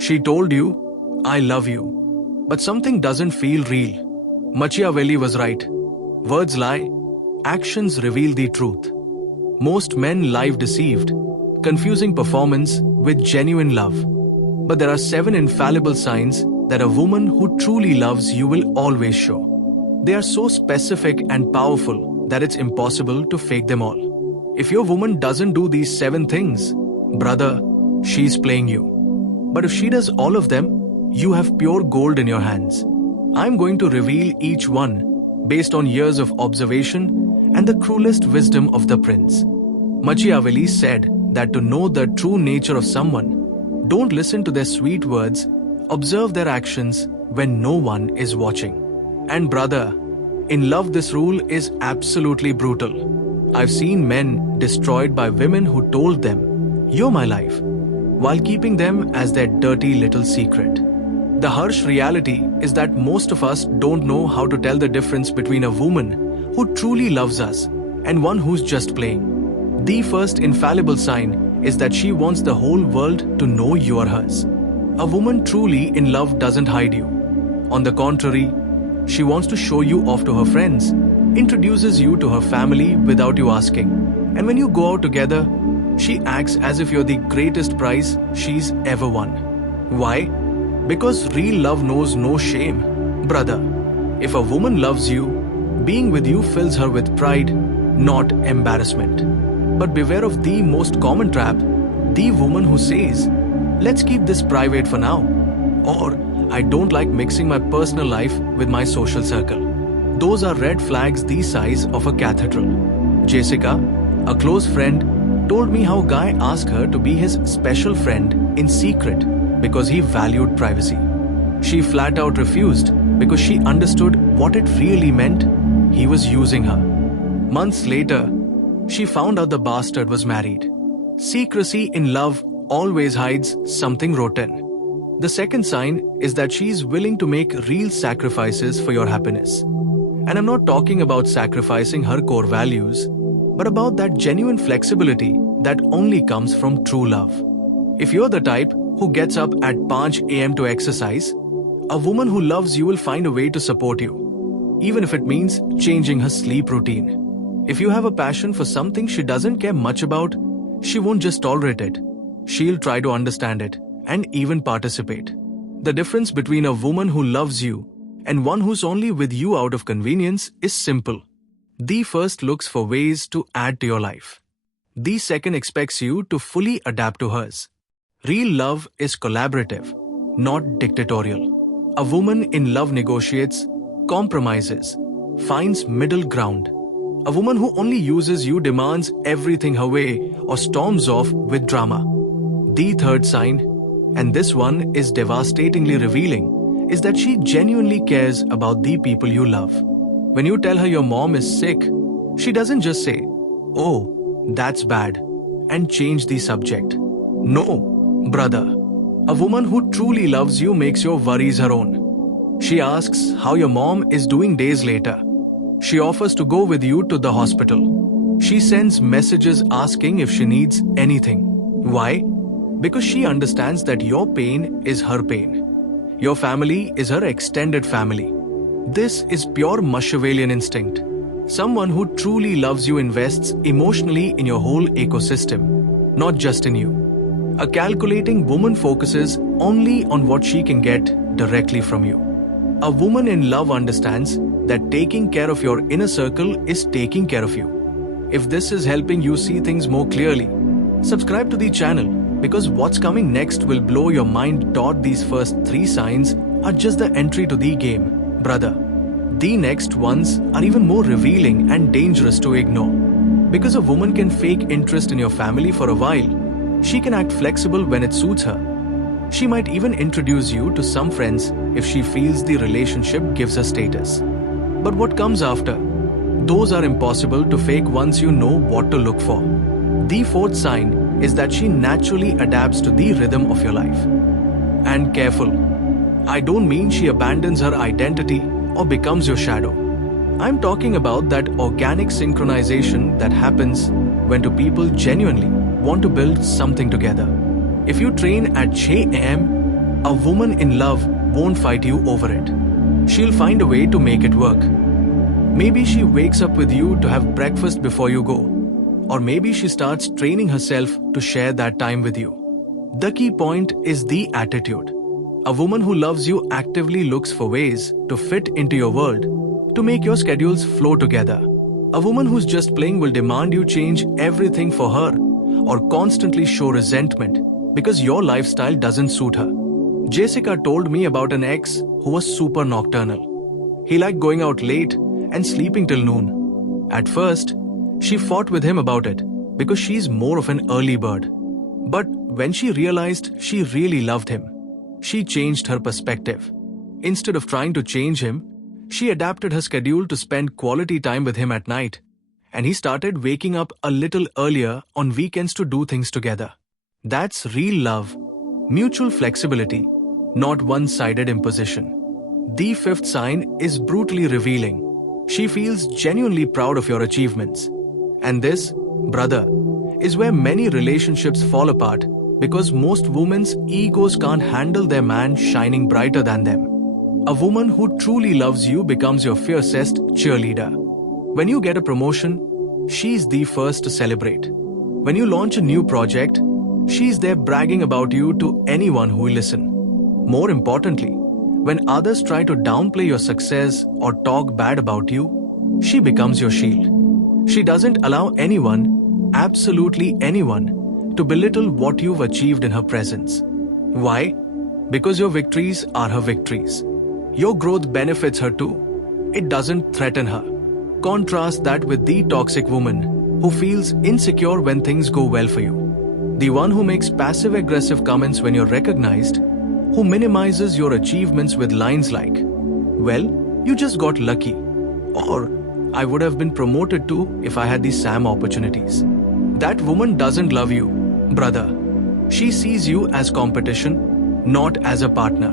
She told you, I love you, but something doesn't feel real. Machiavelli was right. Words lie, actions reveal the truth. Most men live deceived, confusing performance with genuine love. But there are 7 infallible signs that a woman who truly loves you will always show. They are so specific and powerful that it's impossible to fake them all. If your woman doesn't do these 7 things, brother, she's playing you. But if she does all of them, you have pure gold in your hands. I'm going to reveal each one based on years of observation and the cruelest wisdom of the prince. Machiavelli said that to know the true nature of someone, don't listen to their sweet words, observe their actions when no one is watching. And brother, in love this rule is absolutely brutal. I've seen men destroyed by women who told them, "You're my life," while keeping them as their dirty little secret. The harsh reality is that most of us don't know how to tell the difference between a woman who truly loves us and one who's just playing. The first infallible sign is that she wants the whole world to know you are hers. A woman truly in love doesn't hide you. On the contrary, she wants to show you off to her friends, introduces you to her family without you asking. And when you go out together, she acts as if you're the greatest prize she's ever won. Why? Because real love knows no shame. Brother, if a woman loves you, being with you fills her with pride, not embarrassment. But beware of the most common trap, the woman who says, "Let's keep this private for now," or "I don't like mixing my personal life with my social circle." Those are red flags the size of a cathedral. Jessica, a close friend, told me how a guy asked her to be his special friend in secret because he valued privacy. She flat out refused because she understood what it really meant. He was using her. Months later, she found out the bastard was married. Secrecy in love always hides something rotten. The second sign is that she's willing to make real sacrifices for your happiness. And I'm not talking about sacrificing her core values, but about that genuine flexibility that only comes from true love. If you're the type who gets up at 5 a.m. to exercise, a woman who loves you will find a way to support you, even if it means changing her sleep routine. If you have a passion for something she doesn't care much about, she won't just tolerate it. She'll try to understand it and even participate. The difference between a woman who loves you and one who's only with you out of convenience is simple. The first looks for ways to add to your life. The second expects you to fully adapt to hers. Real love is collaborative, not dictatorial. A woman in love negotiates, compromises, finds middle ground. A woman who only uses you demands everything her way or storms off with drama. The third sign, and this one is devastatingly revealing, is that she genuinely cares about the people you love. When you tell her your mom is sick, she doesn't just say, "Oh, that's bad," and change the subject. No, brother. A woman who truly loves you makes your worries her own. She asks how your mom is doing days later. She offers to go with you to the hospital. She sends messages asking if she needs anything. Why? Because she understands that your pain is her pain. Your family is her extended family. This is pure Machiavellian instinct. Someone who truly loves you invests emotionally in your whole ecosystem, not just in you. A calculating woman focuses only on what she can get directly from you. A woman in love understands that taking care of your inner circle is taking care of you. If this is helping you see things more clearly, subscribe to the channel, because what's coming next will blow your mind. These first 3 signs are just the entry to the game, brother. The next ones are even more revealing and dangerous to ignore. Because a woman can fake interest in your family for a while, she can act flexible when it suits her. She might even introduce you to some friends if she feels the relationship gives her status. But what comes after? Those are impossible to fake once you know what to look for. The fourth sign is that she naturally adapts to the rhythm of your life. And careful, I don't mean she abandons her identity or becomes your shadow. I'm talking about that organic synchronization that happens when two people genuinely want to build something together. If you train at 6 a.m., A woman in love won't fight you over it. She'll find a way to make it work. Maybe she wakes up with you to have breakfast before you go. Or maybe she starts training herself to share that time with you. The key point is the attitude. A woman who loves you actively looks for ways to fit into your world, to make your schedules flow together. A woman who's just playing will demand you change everything for her or constantly show resentment because your lifestyle doesn't suit her. Jessica told me about an ex who was super nocturnal. He liked going out late and sleeping till noon. At first, she fought with him about it because she's more of an early bird. But when she realized she really loved him, she changed her perspective. Instead of trying to change him, she adapted her schedule to spend quality time with him at night, and he started waking up a little earlier on weekends to do things together. That's real love, mutual flexibility, not one-sided imposition. The fifth sign is brutally revealing. She feels genuinely proud of your achievements. And this, brother, is where many relationships fall apart because most women's egos can't handle their man shining brighter than them. A woman who truly loves you becomes your fiercest cheerleader. When you get a promotion, she's the first to celebrate. When you launch a new project, she's there bragging about you to anyone who will listen. More importantly, when others try to downplay your success or talk bad about you, she becomes your shield. She doesn't allow anyone, absolutely anyone, to belittle what you've achieved in her presence. Why? Because your victories are her victories. Your growth benefits her too. It doesn't threaten her. Contrast that with the toxic woman who feels insecure when things go well for you. The one who makes passive-aggressive comments when you're recognized, who minimizes your achievements with lines like, "Well, you just got lucky," or "I would have been promoted too if I had these SAM opportunities." That woman doesn't love you, brother. She sees you as competition, not as a partner.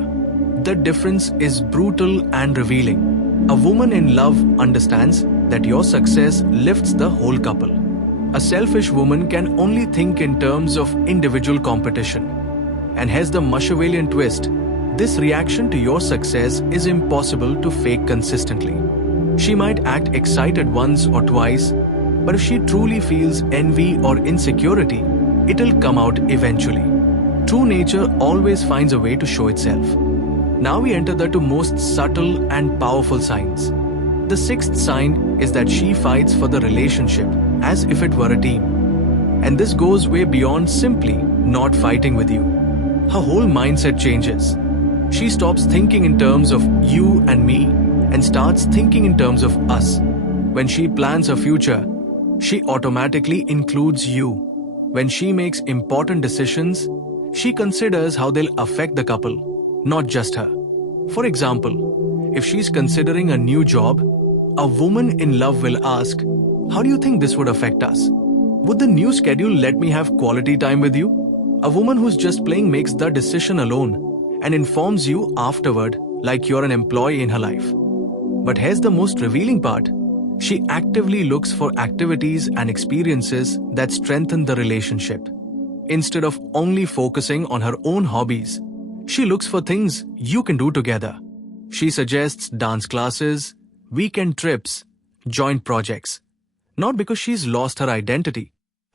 The difference is brutal and revealing. A woman in love understands that your success lifts the whole couple. A selfish woman can only think in terms of individual competition. And here's the Machiavellian twist. This reaction to your success is impossible to fake consistently. She might act excited once or twice, but if she truly feels envy or insecurity, it'll come out eventually. True nature always finds a way to show itself. Now we enter the two most subtle and powerful signs. The sixth sign is that she fights for the relationship as if it were a team. And this goes way beyond simply not fighting with you. Her whole mindset changes. She stops thinking in terms of you and me and starts thinking in terms of us. When she plans her future, she automatically includes you. When she makes important decisions, she considers how they'll affect the couple, not just her. For example, if she's considering a new job, a woman in love will ask, "How do you think this would affect us? Would the new schedule let me have quality time with you?" A woman who's just playing makes the decision alone and informs you afterward like you're an employee in her life. But here's the most revealing part. She actively looks for activities and experiences that strengthen the relationship. Instead of only focusing on her own hobbies, she looks for things you can do together. She suggests dance classes, weekend trips, joint projects. Not because she's lost her identity,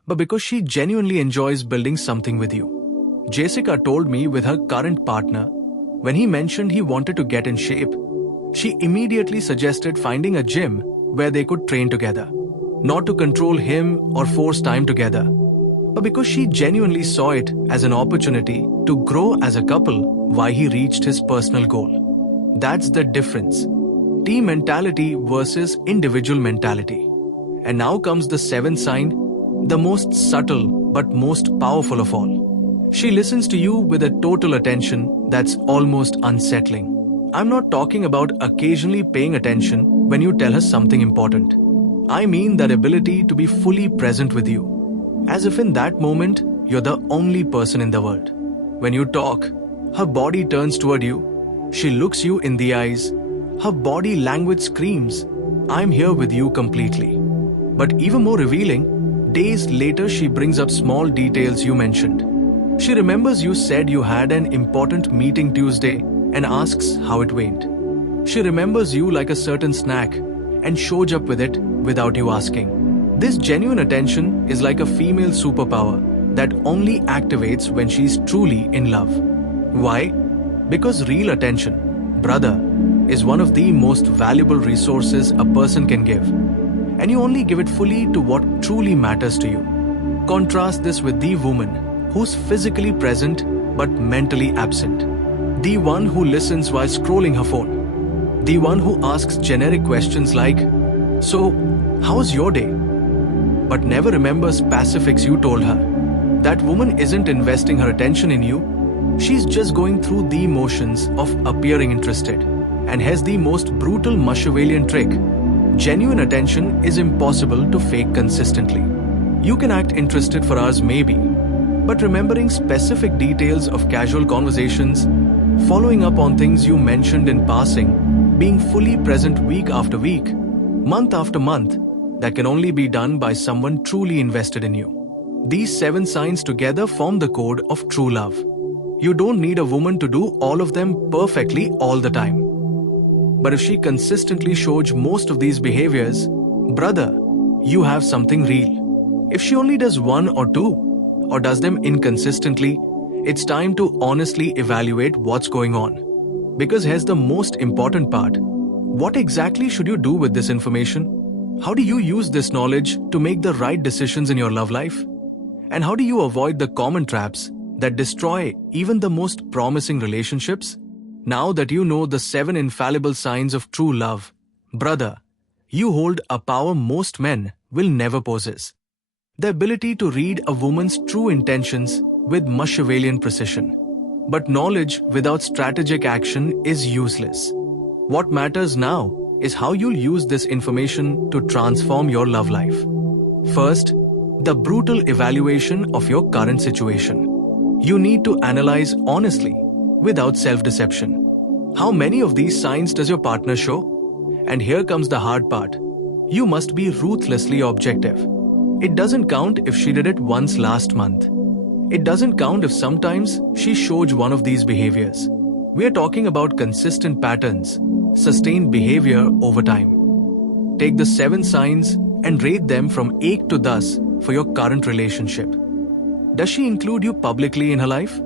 but because she genuinely enjoys building something with you. Jessica told me with her current partner, when he mentioned he wanted to get in shape, she immediately suggested finding a gym where they could train together. Not to control him or force time together, but because she genuinely saw it as an opportunity to grow as a couple while he reached his personal goal. That's the difference. Team mentality versus individual mentality. And now comes the seventh sign, the most subtle but most powerful of all. She listens to you with a total attention that's almost unsettling. I'm not talking about occasionally paying attention when you tell her something important. I mean that ability to be fully present with you. As if in that moment, you're the only person in the world. When you talk, her body turns toward you. She looks you in the eyes. Her body language screams, "I'm here with you completely." But even more revealing, days later she brings up small details you mentioned. She remembers you said you had an important meeting Tuesday and asks how it went. She remembers you like a certain snack and shows up with it without you asking. This genuine attention is like a female superpower that only activates when she's truly in love. Why? Because real attention, brother, is one of the most valuable resources a person can give. And you only give it fully to what truly matters to you. Contrast this with the woman who's physically present but mentally absent. The one who listens while scrolling her phone. The one who asks generic questions like, "So, how's your day?" but never remembers specifics you told her. That woman isn't investing her attention in you. She's just going through the motions of appearing interested. And here's the most brutal Machiavellian trick. Genuine attention is impossible to fake consistently. You can act interested for hours maybe, but remembering specific details of casual conversations, following up on things you mentioned in passing, being fully present week after week, month after month, that can only be done by someone truly invested in you. These 7 signs together form the code of true love. You don't need a woman to do all of them perfectly all the time. But if she consistently shows most of these behaviors, brother, you have something real. If she only does 1 or 2, or does them inconsistently, it's time to honestly evaluate what's going on. Because here's the most important part. What exactly should you do with this information? How do you use this knowledge to make the right decisions in your love life? And how do you avoid the common traps that destroy even the most promising relationships? Now that you know the 7 infallible signs of true love, brother, you hold a power most men will never possess. The ability to read a woman's true intentions with Machiavellian precision. But knowledge without strategic action is useless. What matters now is how you'll use this information to transform your love life. First, the brutal evaluation of your current situation. You need to analyze honestly, without self-deception. How many of these signs does your partner show? And here comes the hard part. You must be ruthlessly objective. It doesn't count if she did it once last month. It doesn't count if sometimes she showed one of these behaviors. We are talking about consistent patterns, sustained behavior over time. Take the 7 signs and rate them from 8 to 10 for your current relationship. Does she include you publicly in her life?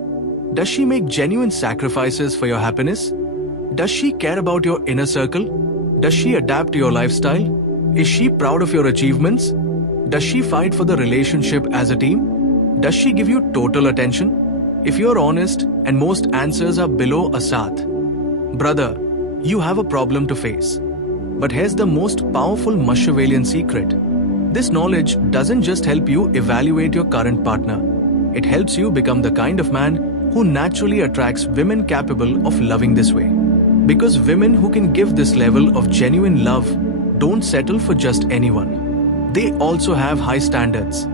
Does she make genuine sacrifices for your happiness? Does she care about your inner circle? Does she adapt to your lifestyle? Is she proud of your achievements? Does she fight for the relationship as a team? Does she give you total attention? If you're honest and most answers are below a Saath, brother, you have a problem to face. But here's the most powerful Machiavellian secret. This knowledge doesn't just help you evaluate your current partner. It helps you become the kind of man who naturally attracts women capable of loving this way. Because women who can give this level of genuine love don't settle for just anyone. They also have high standards.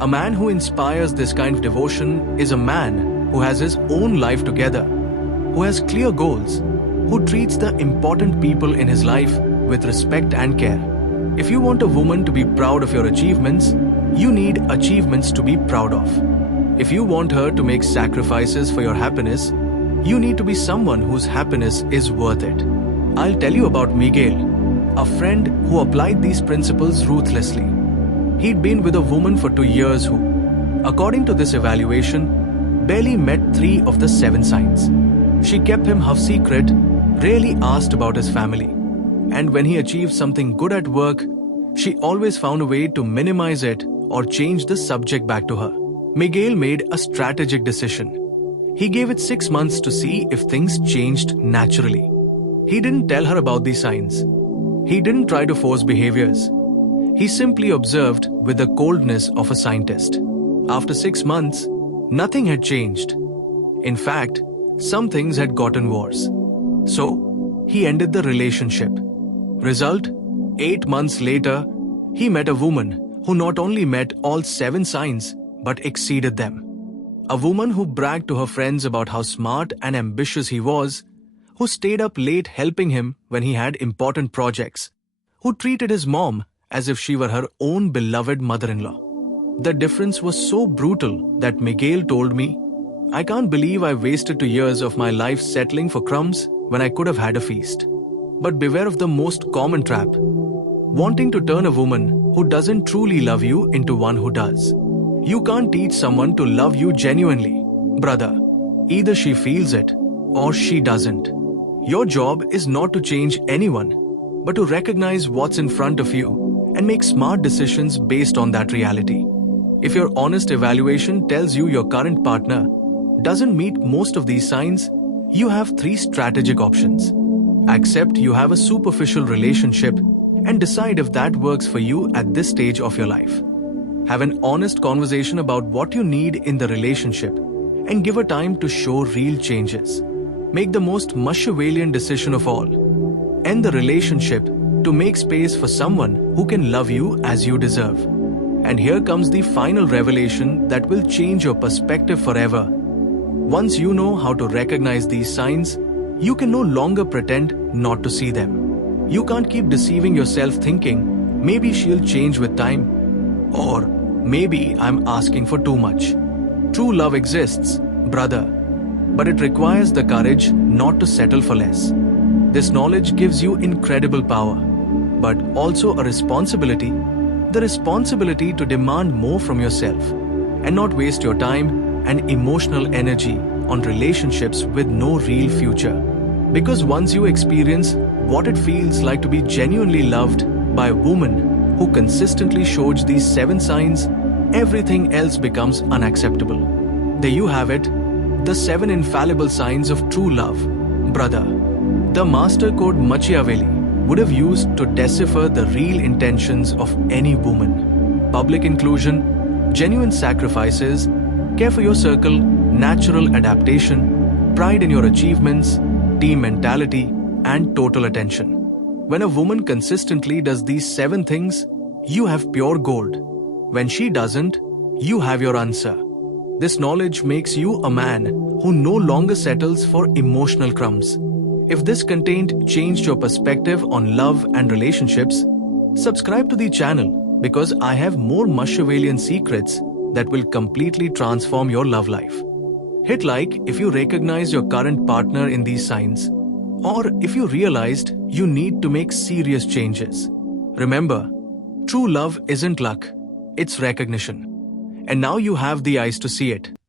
A man who inspires this kind of devotion is a man who has his own life together, who has clear goals, who treats the important people in his life with respect and care. If you want a woman to be proud of your achievements, you need achievements to be proud of. If you want her to make sacrifices for your happiness, you need to be someone whose happiness is worth it. I'll tell you about Miguel, a friend who applied these principles ruthlessly. He'd been with a woman for 2 years who, according to this evaluation, barely met 3 of the 7 signs. She kept him half secret, rarely asked about his family. And when he achieved something good at work, she always found a way to minimize it or change the subject back to her. Miguel made a strategic decision. He gave it 6 months to see if things changed naturally. He didn't tell her about these signs. He didn't try to force behaviors. He simply observed with the coldness of a scientist. After 6 months, nothing had changed. In fact, some things had gotten worse. So, he ended the relationship. Result, 8 months later, he met a woman who not only met all 7 signs, but exceeded them. A woman who bragged to her friends about how smart and ambitious he was, who stayed up late helping him when he had important projects, who treated his mom as if she were her own beloved mother-in-law. The difference was so brutal that Miguel told me, I can't believe I wasted 2 years of my life settling for crumbs when I could have had a feast. But beware of the most common trap: wanting to turn a woman who doesn't truly love you into one who does. You can't teach someone to love you genuinely, brother. Either she feels it or she doesn't. Your job is not to change anyone, but to recognize what's in front of you and make smart decisions based on that reality. If your honest evaluation tells you your current partner doesn't meet most of these signs, you have 3 strategic options. Accept you have a superficial relationship and decide if that works for you at this stage of your life. Have an honest conversation about what you need in the relationship and give her time to show real changes. Make the most Machiavellian decision of all: end the relationship to make space for someone who can love you as you deserve. And here comes the final revelation that will change your perspective forever. Once you know how to recognize these signs, you can no longer pretend not to see them. You can't keep deceiving yourself thinking, maybe she'll change with time, or maybe I'm asking for too much. True love exists, brother, but it requires the courage not to settle for less. This knowledge gives you incredible power, but also a responsibility: the responsibility to demand more from yourself and not waste your time and emotional energy on relationships with no real future. Because once you experience what it feels like to be genuinely loved by a woman who consistently shows these 7 signs, everything else becomes unacceptable. There you have it, the 7 infallible signs of true love, brother. The master code Machiavelli would have used to decipher the real intentions of any woman: public inclusion, genuine sacrifices, care for your circle, natural adaptation, pride in your achievements, team mentality, and total attention. When a woman consistently does these 7 things, you have pure gold. When she doesn't, you have your answer. This knowledge makes you a man who no longer settles for emotional crumbs. If this content changed your perspective on love and relationships, subscribe to the channel, because I have more Machiavellian secrets that will completely transform your love life. Hit like if you recognize your current partner in these signs, or if you realized you need to make serious changes. Remember, true love isn't luck, it's recognition. And now you have the eyes to see it.